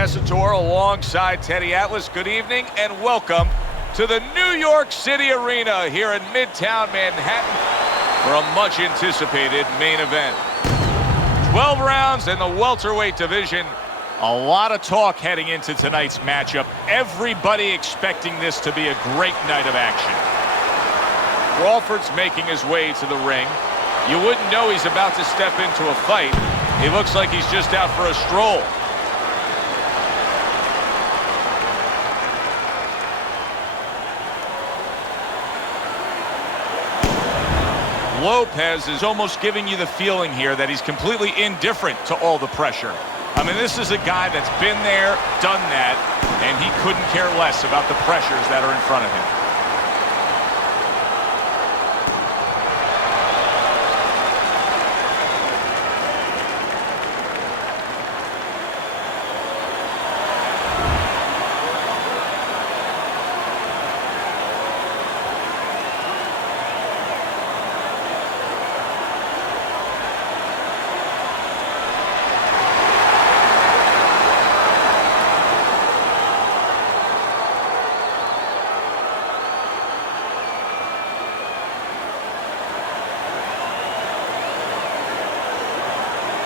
Tessitore alongside Teddy Atlas. Good evening and welcome to the New York City Arena here in Midtown Manhattan for a much-anticipated main event. 12 rounds in the welterweight division. A lot of talk heading into tonight's matchup. Everybody expecting this to be a great night of action. Crawford's making his way to the ring. You wouldn't know he's about to step into a fight. He looks like he's just out for a stroll. Lopez is almost giving you the feeling here that he's completely indifferent to all the pressure. I mean, this is a guy that's been there, done that, and he couldn't care less about the pressures that are in front of him.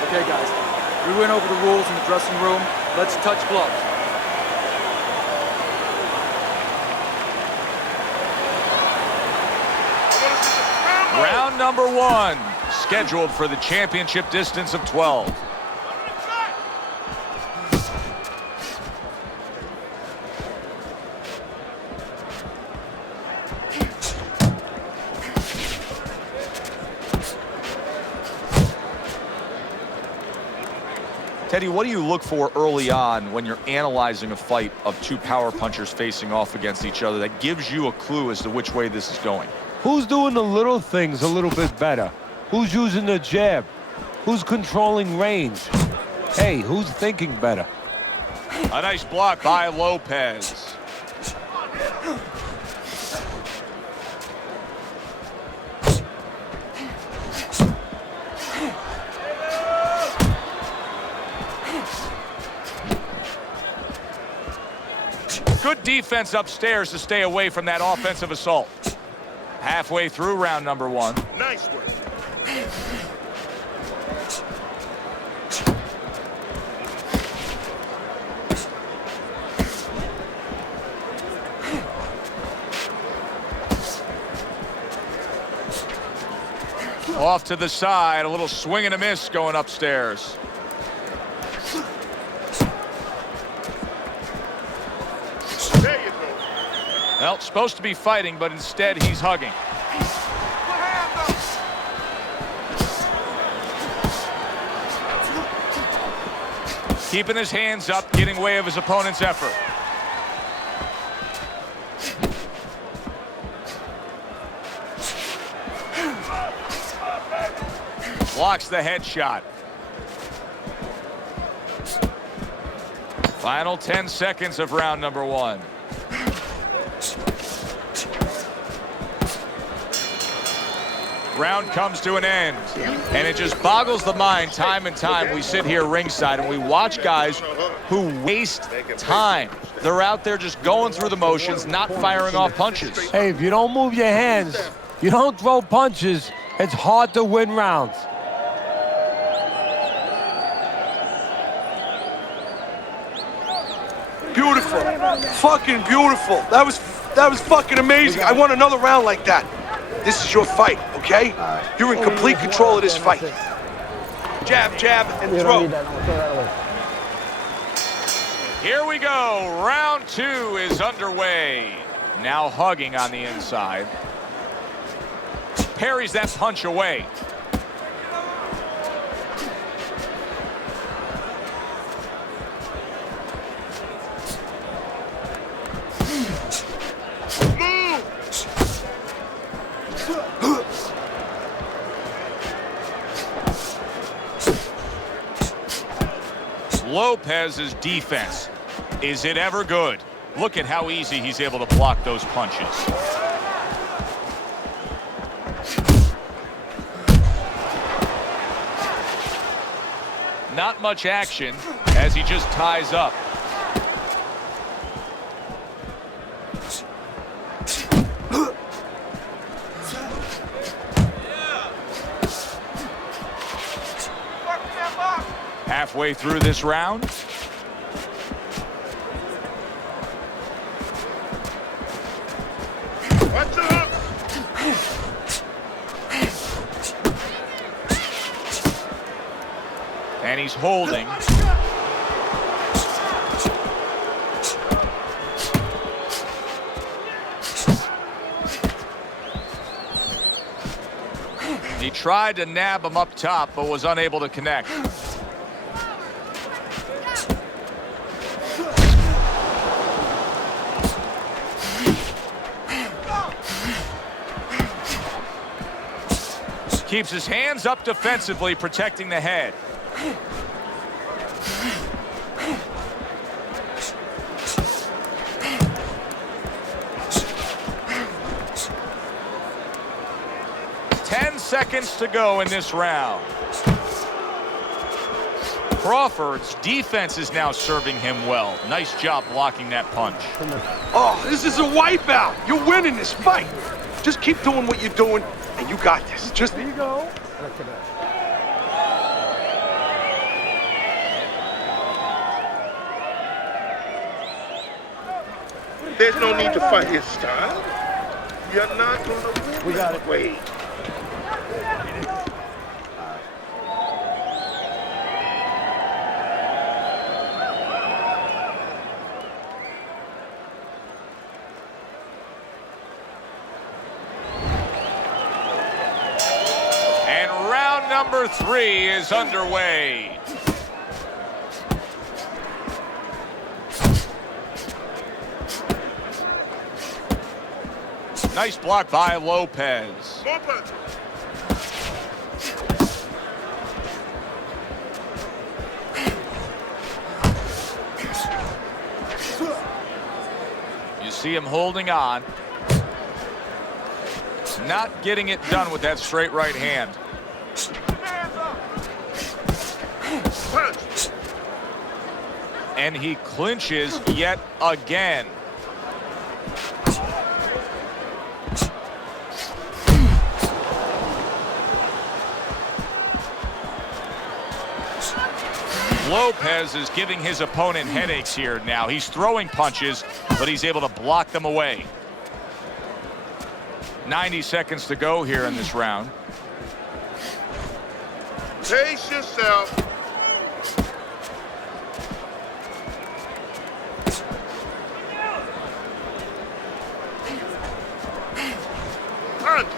Okay, guys, we went over the rules in the dressing room. Let's touch gloves. Round number one, scheduled for the championship distance of 12. Teddy, what do you look for early on when you're analyzing a fight of two power punchers facing off against each other that gives you a clue as to which way this is going? Who's doing the little things a little bit better? Who's using the jab? Who's controlling range? Hey, who's thinking better? A nice block by Lopez. Good defense upstairs to stay away from that offensive assault. Halfway through round number one. Nice work. Off to the side, a little swing and a miss going upstairs. There you go. Well, supposed to be fighting, but instead he's hugging. Keeping his hands up, getting way of his opponent's effort. Blocks the headshot. Final 10 seconds of round number one. Round comes to an end, and it just boggles the mind time and time. We sit here ringside and we watch guys who waste time. They're out there just going through the motions, not firing off punches. Hey, if you don't move your hands, you don't throw punches, it's hard to win rounds. Beautiful. Fucking beautiful. That was fucking amazing. I want another round like that. This is your fight, okay? You're in complete control of this fight. Jab, jab, and throw. Here we go. Round two is underway. Now hugging on the inside. Parries that punch away. Lopez's defense. Is it ever good? Look at how easy he's able to block those punches. Not much action as he just ties up. Halfway through this round. Watch the hook. And he's holding. He tried to nab him up top, but was unable to connect. Keeps his hands up defensively, protecting the head. Seconds to go in this round. Crawford's defense is now serving him well. Nice job blocking that punch. Oh, this is a wipeout. You're winning this fight. Just keep doing what you're doing, and you got this. Just there you go. There's no need to fight his style. You're not going to win. We got it. Wait. And round number 3 is underway. Nice block by Lopez. Lopez. You see him holding on. Not getting it done with that straight right hand. Punch. And he clinches yet again. Lopez is giving his opponent headaches here now. He's throwing punches, but he's able to block them away. 90 seconds to go here in this round. Pace yourself. Punch.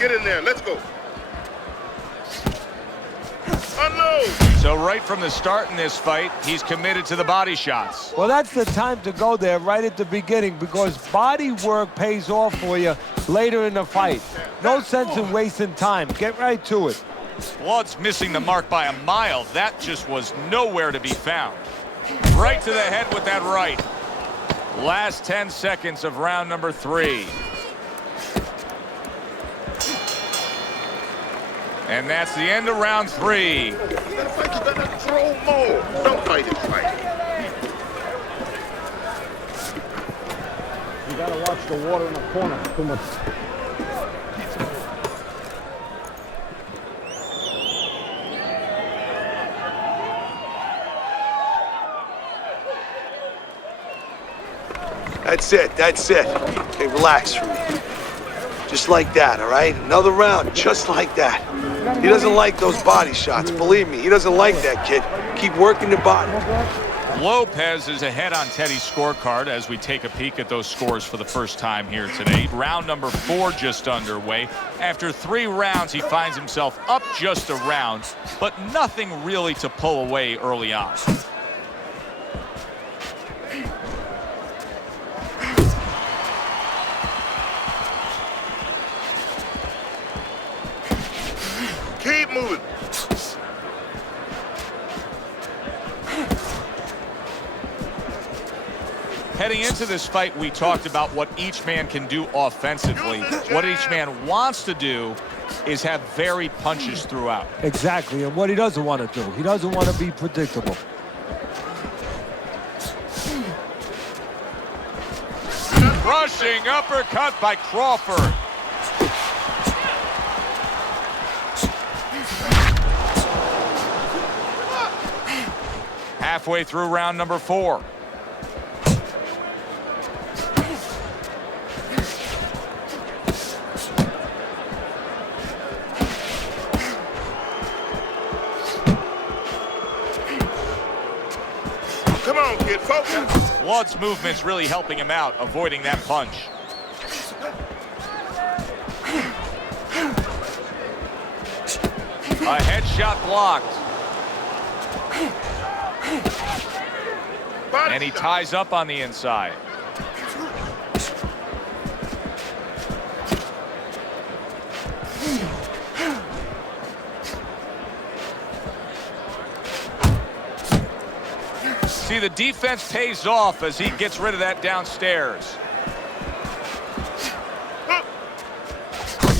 Get in there. Let's go. Unload. So right from the start in this fight, he's committed to the body shots. Well, that's the time to go there right at the beginning because body work pays off for you later in the fight. No sense in wasting time. Get right to it. Blood's missing the mark by a mile. That just was nowhere to be found. Right to the head with that right. Last 10 seconds of round number 3. And that's the end of round 3. You gotta throw more. Don't fight it, fight. You gotta watch the water in the corner. Too much. That's it. That's it. Okay, relax for me. Just like that, all right? Another round, just like that. He doesn't like those body shots. Believe me, he doesn't like that, kid. Keep working the body. Lopez is ahead on Teddy's scorecard as we take a peek at those scores for the first time here today. Round number 4 just underway. After 3 rounds, he finds himself up just a round, but nothing really to pull away early on. Keep moving. Heading into this fight, we talked about what each man can do offensively. What each man wants to do is have varied punches throughout. Exactly, and what he doesn't want to do. He doesn't want to be predictable. Rushing uppercut by Crawford. Halfway through round number 4. Come on, kid, focus. Blood's movement's really helping him out, avoiding that punch. A headshot blocked. And he ties up on the inside. See, the defense pays off as he gets rid of that downstairs.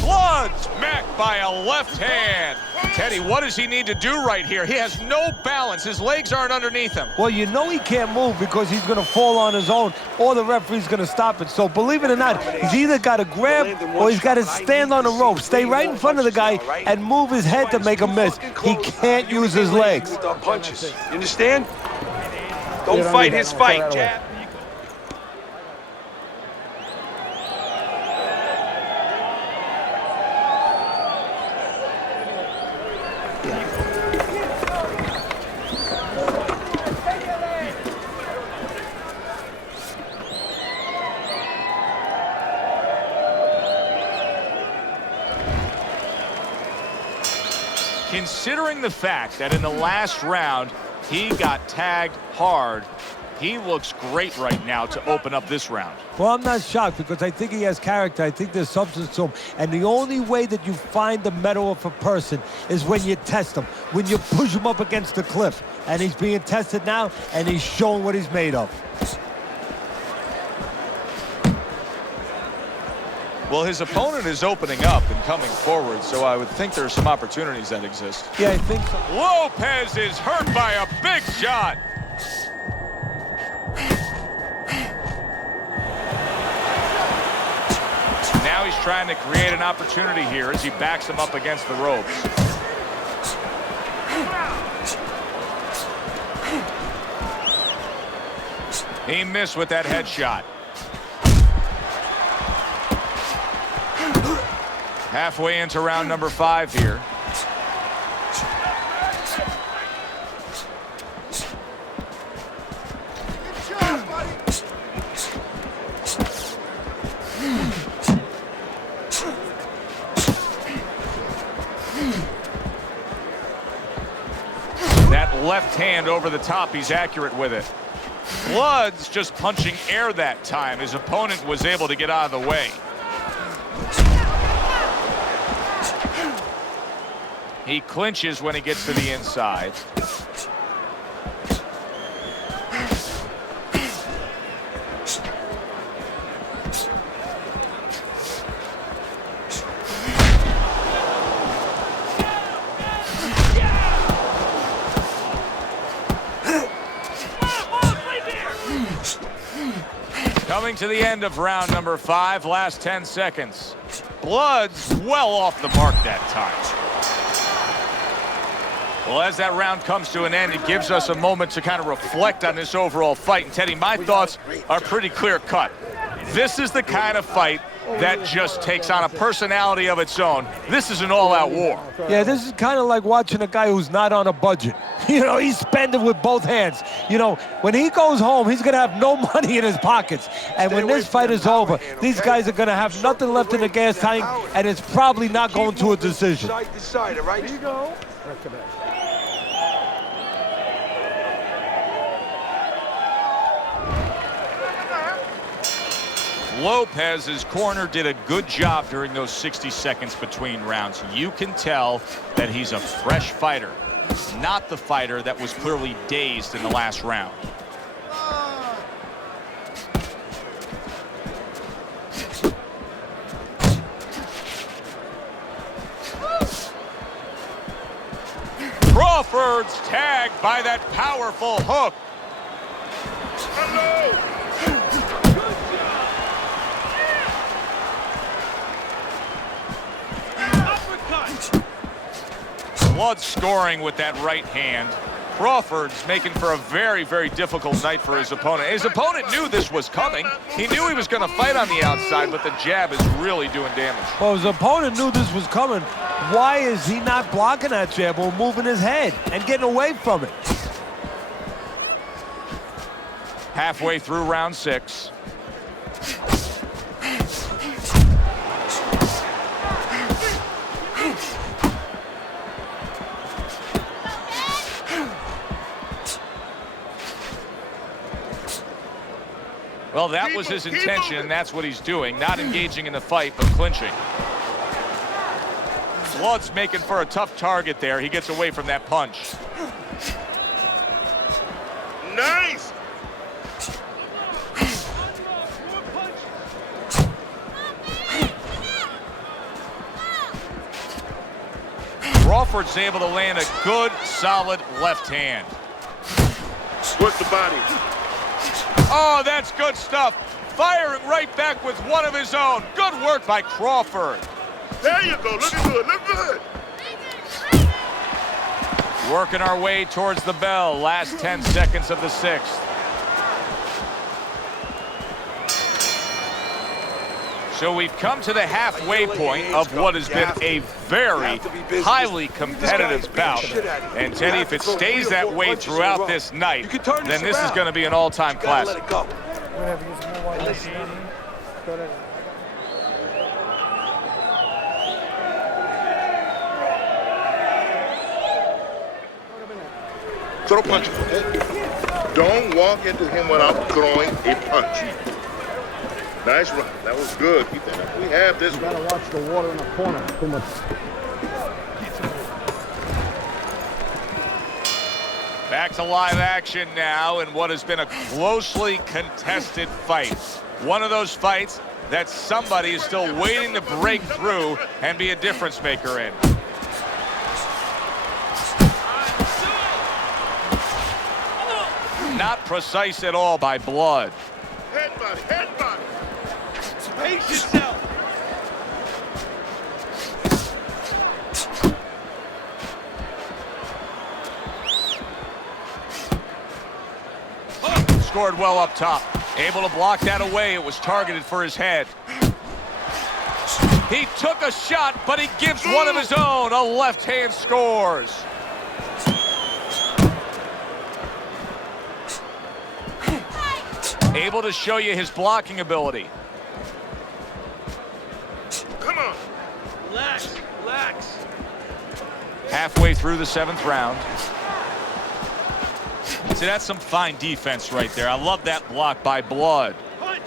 Blood smacked by a left hand. Teddy, what does he need to do right here? He has no balance. His legs aren't underneath him. Well, you know he can't move because he's going to fall on his own, or the referee's going to stop it. So believe it or not, he's either got to grab or he's got to stand on the rope, stay right in front of the guy, and move his head to make a miss. He can't use his legs. Punches. You understand? Don't fight his fight, jab. Considering the fact that in the last round he got tagged hard, he looks great right now to open up this round. Well, I'm not shocked because I think he has character. I think there's substance to him. And the only way that you find the mettle of a person is when you test him, when you push him up against the cliff. And he's being tested now, and he's showing what he's made of. Well, his opponent is opening up and coming forward, so I would think there are some opportunities that exist. Yeah, I think so. Lopez is hurt by a big shot. Now he's trying to create an opportunity here as he backs him up against the ropes. He missed with that headshot. Halfway into round number 5 here. That left hand over the top, he's accurate with it. Blood's just punching air that time. His opponent was able to get out of the way. He clinches when he gets to the inside. Coming to the end of round number 5, last 10 seconds. Blood's well off the mark that time. Well, as that round comes to an end, it gives us a moment to kind of reflect on this overall fight. And Teddy, my thoughts are pretty clear cut. This is the kind of fight that just takes on a personality of its own. This is an all-out war. Yeah, this is kind of like watching a guy who's not on a budget. You know, he's spending with both hands. You know, when he goes home, he's going to have no money in his pockets. And when this fight is over, these guys are going to have nothing left in the gas tank, and it's probably not going to a decision. Side to side, all right? Here you go. Lopez's corner did a good job during those 60 seconds between rounds. You can tell that he's a fresh fighter, not the fighter that was clearly dazed in the last round. Crawford's tagged by that powerful hook. Blood scoring with that right hand. Crawford's making for a very, very difficult night for his opponent. His opponent knew this was coming. He knew he was going to fight on the outside, but the jab is really doing damage. Well, his opponent knew this was coming. Why is he not blocking that jab or moving his head and getting away from it? Halfway through round 6. Well, that was his intention, and that's what he's doing. Not engaging in the fight, but clinching. Blood's making for a tough target there. He gets away from that punch. Nice! Crawford's able to land a good, solid left hand. What's the body? Oh, that's good stuff. Firing right back with one of his own. Good work by Crawford. There you go. Looking good. Look good. Working our way towards the bell. Last 10 seconds of the 6th. So we've come to the halfway point of what has been a very highly competitive bout. And Teddy, if it stays that way throughout this night, then this is going to be an all-time classic. Throw punches, okay? Don't walk into him without throwing a punch. Nice run. That was good. Keep that up. We have this one. Gotta watch the water in the corner. Too much. Back to live action now in what has been a closely contested fight. One of those fights that somebody is still waiting to break through and be a difference maker in. Not precise at all by Blood. Head body. Head body. Pace yourself. Scored well up top. Able to block that away. It was targeted for his head. He took a shot, but he gives one of his own. A left hand scores. Able to show you his blocking ability. Come on. Relax, relax. Halfway through the 7th round. See, that's some fine defense right there. I love that block by Blood. Punch,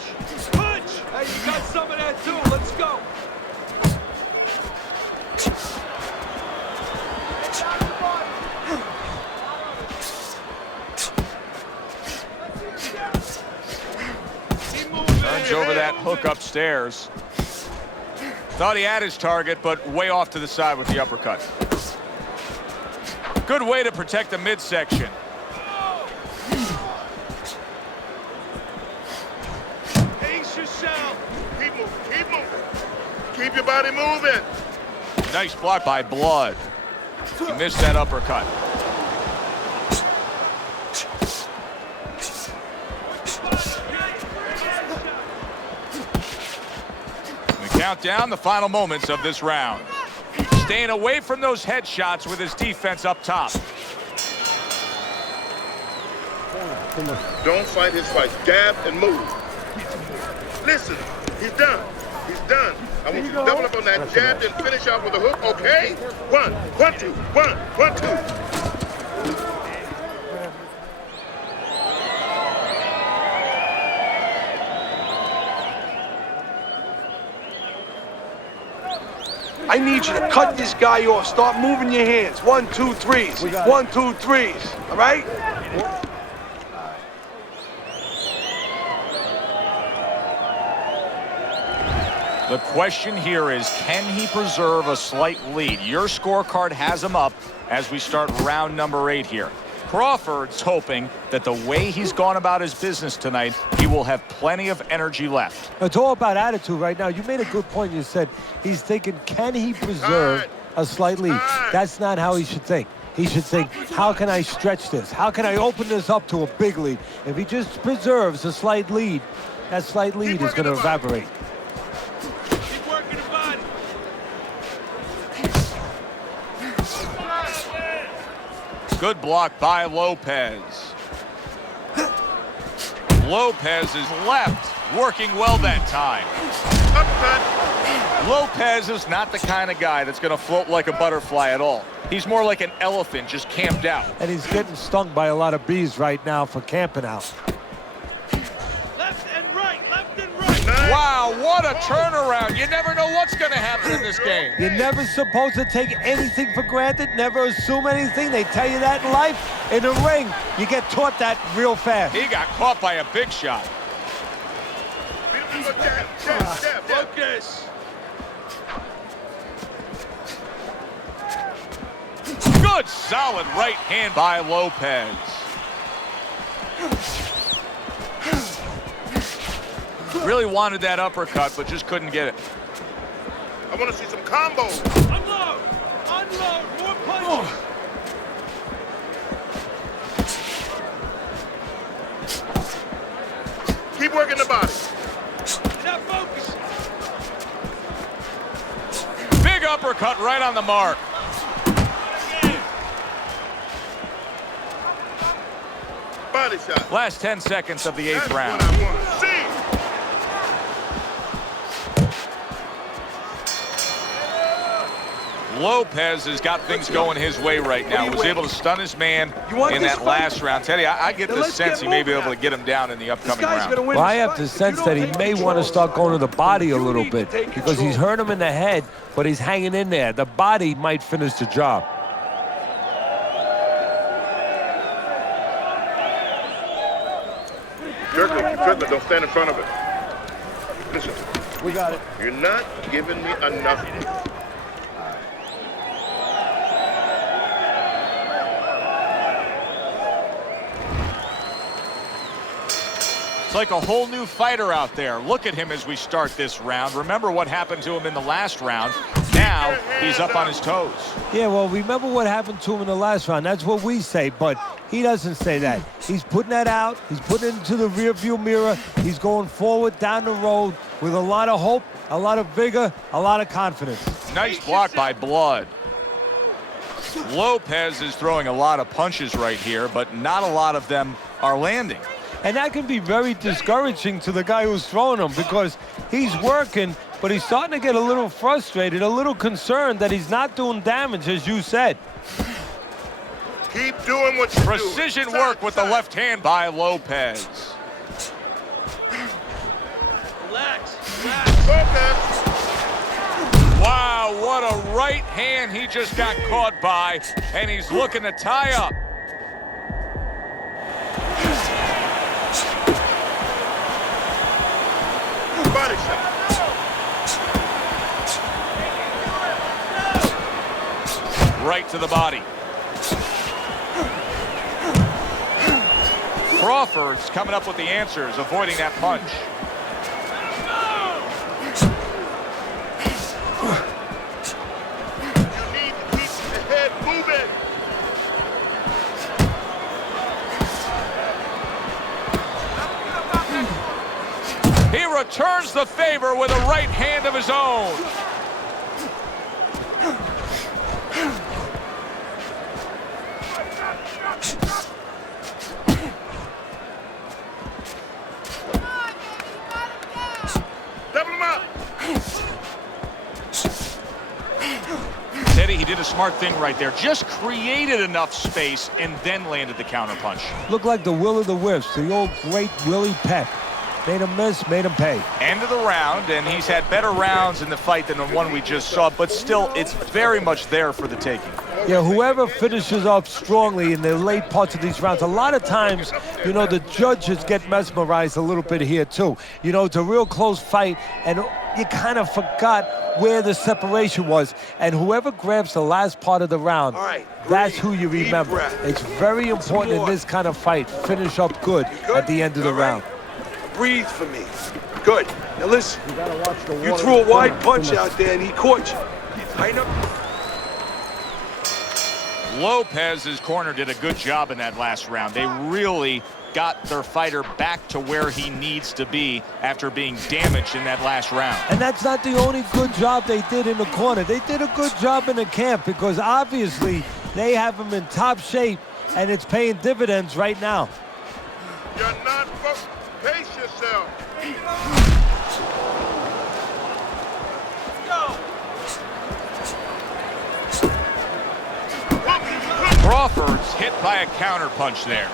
punch. Hey, you got some of that too. Let's go. Turns over that hook upstairs. Thought he had his target, but way off to the side with the uppercut. Good way to protect the midsection. Pace yourself. Keep moving. Keep moving. Keep your body moving. Nice block by Blood. He missed that uppercut. We count down the final moments of this round. Staying away from those headshots with his defense up top. Don't fight his fight. Jab and move. Listen, he's done. He's done. I want you to double up on that jab and finish off with a hook, okay? 1, 1, 2, 1, 1, 2. I need you to cut this guy off. Start moving your hands. 1, 2, 3s. 1, 2, 3s. All right? The question here is, can he preserve a slight lead? Your scorecard has him up as we start round number 8 here. Crawford's hoping that the way he's gone about his business tonight, he will have plenty of energy left. It's all about attitude right now. You made a good point. You said he's thinking, can he preserve a slight lead? That's not how he should think. He should think, how can I stretch this? How can I open this up to a big lead? If he just preserves a slight lead, that slight lead is going to evaporate. Keep working the body. Good block by Lopez. Lopez is left, working well that time. Lopez is not the kind of guy that's going to float like a butterfly at all. He's more like an elephant just camped out. And he's getting stung by a lot of bees right now for camping out. Left and right, left and right. Wow, what a turnaround. You never know what's going to happen in this game. You're never supposed to take anything for granted, never assume anything. They tell you that in life. In the ring, you get taught that real fast. He got caught by a big shot. Focus. Good, solid right hand by Lopez. Really wanted that uppercut, but just couldn't get it. I want to see some combos. Unload. Unload. More punches. Keep working the body. Now focus. Big uppercut right on the mark. Body shot. Last 10 seconds of the 8th That's round. what I want to see. Lopez has got things going his way right now. Was able to stun his man want in this that fight? last round. Teddy, I get Then the let's sense get he may be moving able to get him down in the upcoming This guy's round. gonna win Well, I this have fight. the If sense you that don't he take may want to control, start going to the body a you little need to bit take because he's control. hurt him in the head, but he's hanging in there. The body might finish the job. Strickland, don't stand in front of it. Listen, We got it. you're not giving me enough. It's like a whole new fighter out there. Look at him as we start this round. Remember what happened to him in the last round. Now he's up on his toes. Yeah, well, remember what happened to him in the last round. That's what we say, but he doesn't say that. He's putting that out. He's putting it into the rearview mirror. He's going forward down the road with a lot of hope, a lot of vigor, a lot of confidence. Nice block by Blood. Lopez is throwing a lot of punches right here, but not a lot of them are landing. And that can be very discouraging to the guy who's throwing them because he's working, but he's starting to get a little frustrated, a little concerned that he's not doing damage, as you said. Keep doing what you do. Precision work with the left hand by Lopez. Relax. Relax. Focus. Wow, what a right hand he just got caught by, and he's looking to tie up. Body shot. Right to the body. Crawford's coming up with the answers, avoiding that punch. You need to keep the head moving. He returns the favor with a right hand of his own. Level him up. Teddy, he did a smart thing right there. Just created enough space and then landed the counterpunch. Looked like the will of the wisps, the old great Willie Peck. Made him miss, made him pay. End of the round, and he's had better rounds in the fight than the one we just saw, but still, it's very much there for the taking. Yeah, whoever finishes off strongly in the late parts of these rounds, a lot of times, you know, the judges get mesmerized a little bit here too. You know, it's a real close fight, and you kind of forgot where the separation was. And whoever grabs the last part of the round, that's who you remember. It's very important in this kind of fight. Finish up good at the end of the round. Breathe for me. Good. Now listen, you threw a wide punch out there and he caught you. Tighten up. Lopez's corner did a good job in that last round. They really got their fighter back to where he needs to be after being damaged in that last round. And that's not the only good job they did in the corner. They did a good job in the camp because obviously they have him in top shape and it's paying dividends right now. You're not focused. Pace yourself. Crawford's hit by a counter punch there.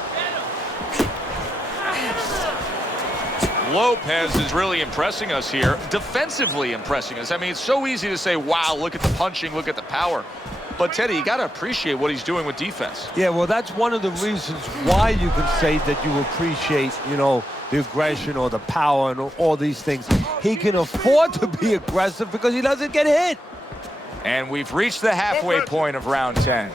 Lopez is really impressing us here, defensively impressing us. I mean, it's so easy to say, wow, look at the punching, look at the power. But, Teddy, you got to appreciate what he's doing with defense. Yeah, well, that's one of the reasons why you can say that you appreciate, you know, the aggression or the power and all these things. He can afford to be aggressive because he doesn't get hit. And we've reached the halfway point of round 10.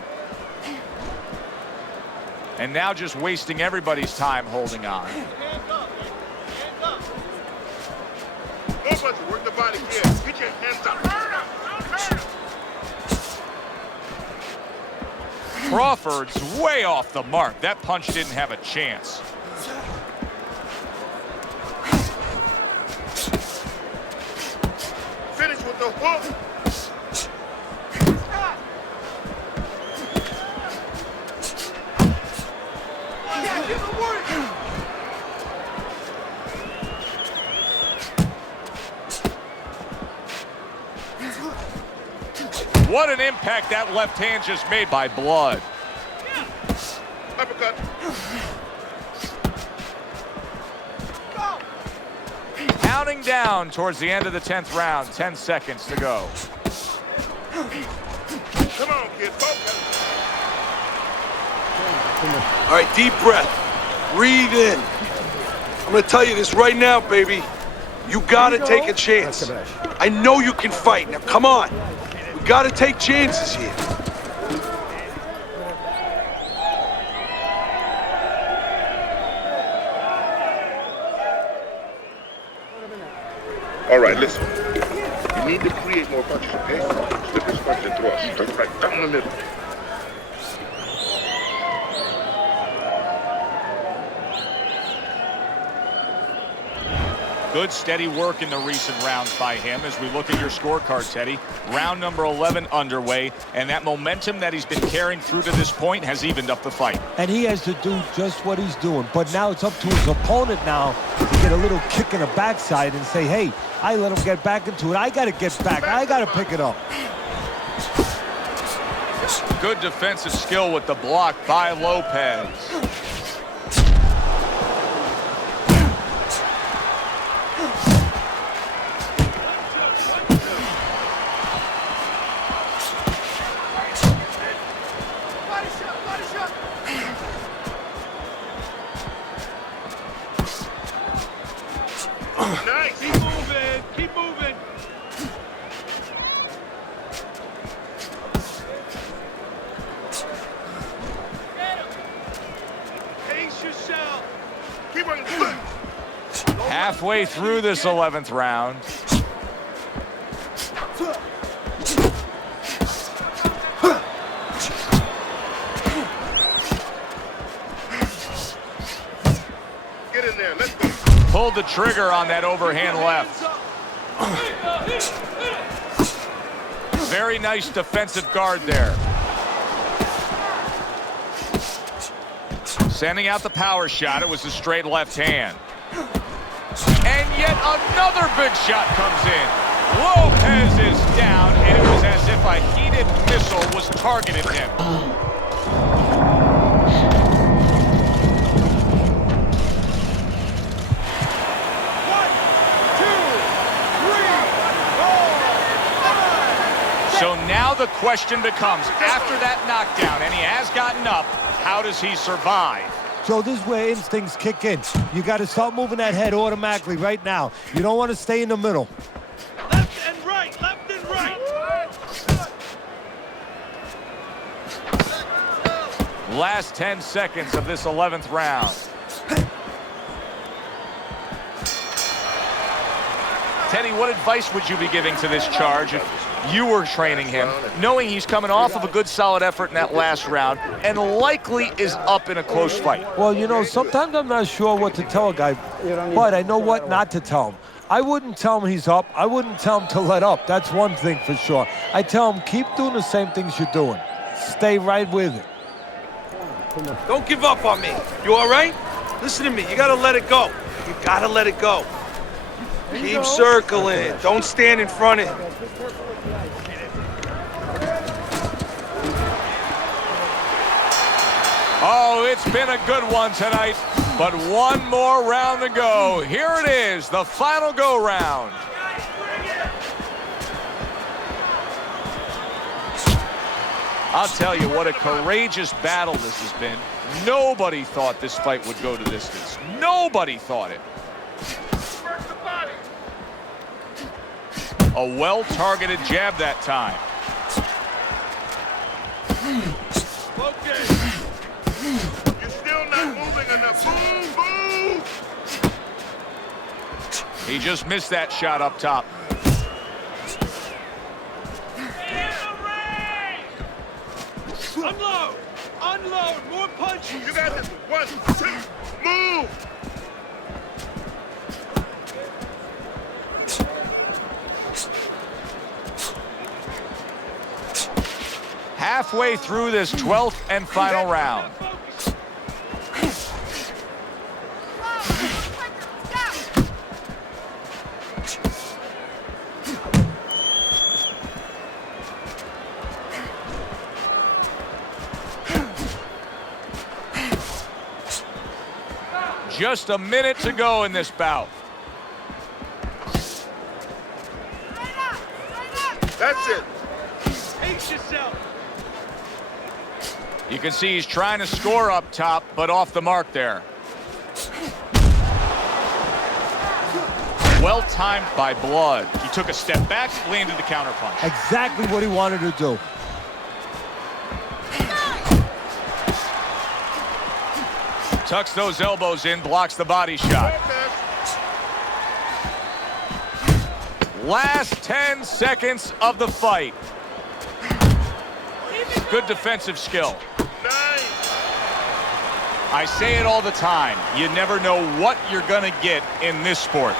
And now just wasting everybody's time holding on. Work the body here. Get your hands up. Crawford's way off the mark. That punch didn't have a chance. Finish with the hook. What an impact that left hand just made by blood. Uppercut. Counting down towards the end of the 10th round. 10 seconds to go. Come on, kid. Focus. All right, deep breath. Breathe in. I'm going to tell you this right now, baby. You got to take a chance. I know you can fight. Now, come on. We got to take chances here. All right, listen. You need to create more punches, okay? Slip this punch and thrust. Right down the middle. Good steady work in the recent rounds by him. As we look at your scorecard, Teddy, round number 11 underway, and that momentum that he's been carrying through to this point has evened up the fight. And he has to do just what he's doing. But now it's up to his opponent now to get a little kick in the backside and say, hey, I let him get back into it. I got to get back. I got to pick it up. Good defensive skill with the block by Lopez. Nice. Keep moving. Keep moving. Pace yourself. Keep on foot. Halfway through this 11th round. Get in there. Let's go. Pulled the trigger on that overhand left. Very nice defensive guard there. Sending out the power shot. It was a straight left hand. And yet another big shot comes in. Lopez is down, and it was as if a heated missile was targeting him. So now the question becomes, after that knockdown, and he has gotten up, how does he survive? So this is where instincts kick in. You got to start moving that head automatically right now. You don't want to stay in the middle. Last 10 seconds of this 11th round. Teddy, what advice would you be giving to this charge if you were training him, knowing he's coming off of a good solid effort in that last round and likely is up in a close fight? Well, you know, sometimes I'm not sure what to tell a guy, but I know what not to tell him. I wouldn't tell him he's up. I wouldn't tell him to let up. That's one thing for sure. I tell him, keep doing the same things you're doing. Stay right with it. Don't give up on me. You all right? Listen to me. You gotta let it go. You gotta let it go. Keep circling. Don't stand in front of him. Oh, it's been a good one tonight, but one more round to go. Here it is, the final go-round. I'll tell you what a courageous battle this has been. Nobody thought this fight would go to distance. Nobody thought it. A well-targeted jab that time. Okay. You're still not moving enough. Boom, boom. He just missed that shot up top. Unload! Unload! More punches! You got this. 1, 2, move. Halfway through this 12th and final round. Just a minute to go in this bout. That's it. Pace yourself! You can see he's trying to score up top, but off the mark there. Well timed by Blood. He took a step back, landed the counterpunch. Exactly what he wanted to do. Tucks those elbows in, blocks the body shot. Last 10 seconds of the fight. Good defensive skill. I say it all the time. You never know what you're going to get in this sport.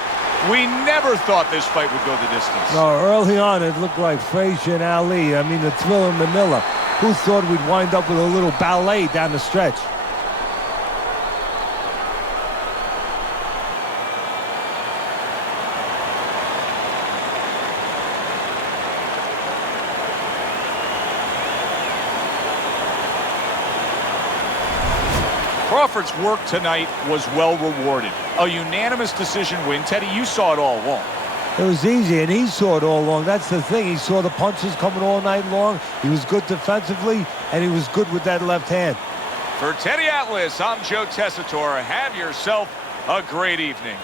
We never thought this fight would go the distance. No, early on it looked like Frazier and Ali. I mean, the Thriller Manila. Who thought we'd wind up with a little ballet down the stretch? Crawford's work tonight was well rewarded. A unanimous decision win. Teddy, you saw it all along. It was easy, and he saw it all along. That's the thing. He saw the punches coming all night long. He was good defensively, and he was good with that left hand. For Teddy Atlas, I'm Joe Tessitore. Have yourself a great evening.